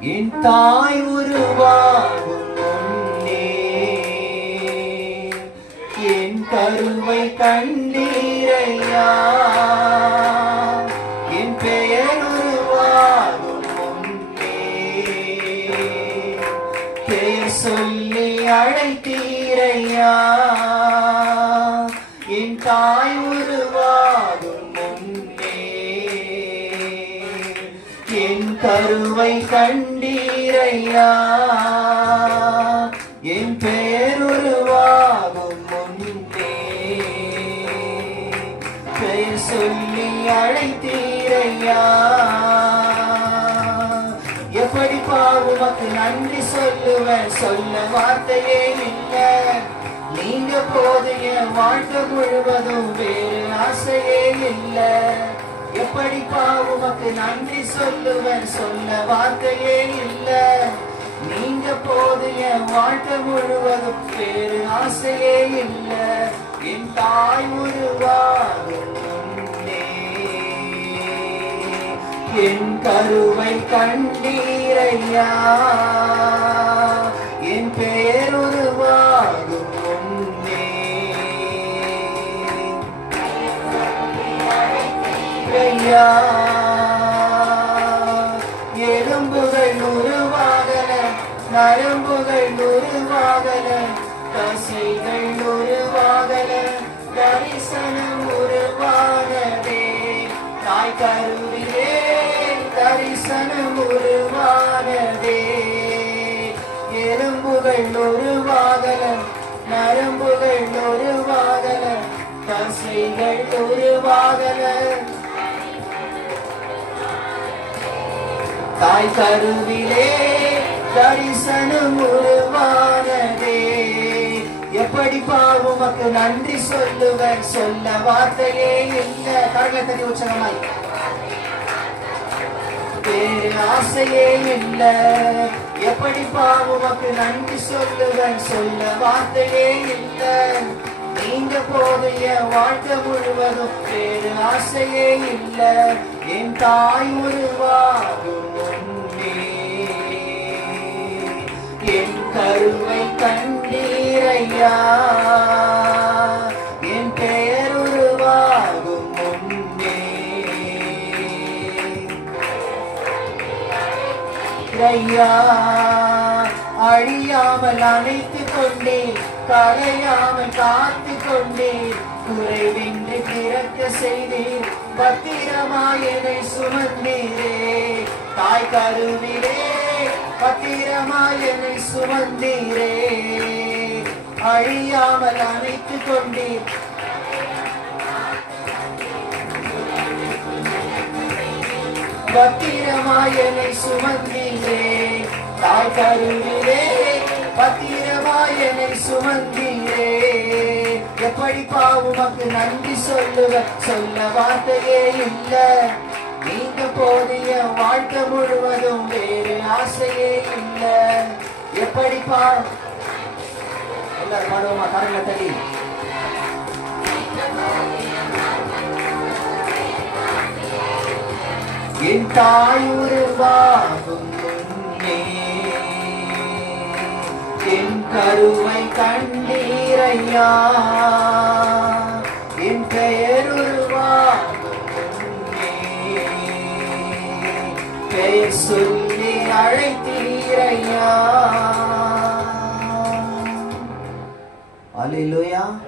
என் தாய் உருவாகும் முன்னே. என் கருவை கண்டீரையா. என் பெயர் உருவாகும் முன்னே. பெயர் சொல்லி அழைத்தீரையா. என் தாய் உருவாகும் முன்னே. கருவை கண்டீரையா? என் பெயர் உருவாகும் முன்னே. பெயர் சொல்லி அழைத்தீரையா? எப்படி பாவுமக்கு நன்றி சொல்லுவேன் சொல்ல வார்த்தையே இல்லை. நீங்க போது என் வாழ்க்கை முழுவதும் வேறு ஆசையே இல்லை. எப்படி உமக்கு நன்றி சொல்லுவேன். சொல்ல வார்த்தையே இல்லை. நீங்க போது என் வாழ்க்கை முழுவதும் வேறு ஆசையே இல்ல. என் தாய் உருவாகும் என் கருவை கண்டீரையா ஐயா எறும்புகள் உருவாகல நரம்புகள் உருவாகல தசைகள் உருவாகல தரிசனம் உருவானதே தாய் கருவிலே தரிசனம் உருவானதே. எறும்புகள் உருவாகல நரம்புகள் உருவாகல தசைகள் உருவாகல தாய் கருவிலே தரிசனம் உருவானதே. எப்படி பாவுமக்கு நன்றி சொல்லுவன் சொல்ல வார்த்தையே இல்ல. கரங்களை தனி உச்சகமாய். பேரு ஆசையே இல்ல. எப்படி பாவுமக்கு நன்றி சொல்லுவன் சொல்ல வார்த்தையே இல்ல. நீங்க போதைய வாழ்க்கை முழுவதும் பேரு ஆசையே இல்ல. என் தாய் உருவாகும் என் கருமை கண்டீரையா? என் பெயர் உருவாகும் முன்னே. ஐயா அழியாமல் அணைத்து கொண்டே கரையாமல் காத்து கொண்டே குறைவின்றி பிறக்க செய்தீர். பத்திரமாயனை சுமந்தீரே. தாய் கருவிலே பத்திரமாயனை சுமந்தீரே. அழியாமல் அணைத்து கொண்டீர். பத்திரமாயனை சுமந்தீரே. தாய் கருவிலே பத்திரமாயனை சுமந்தீரே. எப்படி பாவுமக்கு நன்றி சொல்லுவ சொல்ல வார்த்தையே இல்லை. நீங்க போதிய வாழ்க்கை முழுவதும் எப்படி பார்? எல்லாரும் பாடுவோமா? கரங்களை தள்ளி. என் தாய் உருவாகும் என் கருவை கண்டீரையா? என் பெயர் பெயர் சொல்லி அழைத்தீரையா? Hallelujah.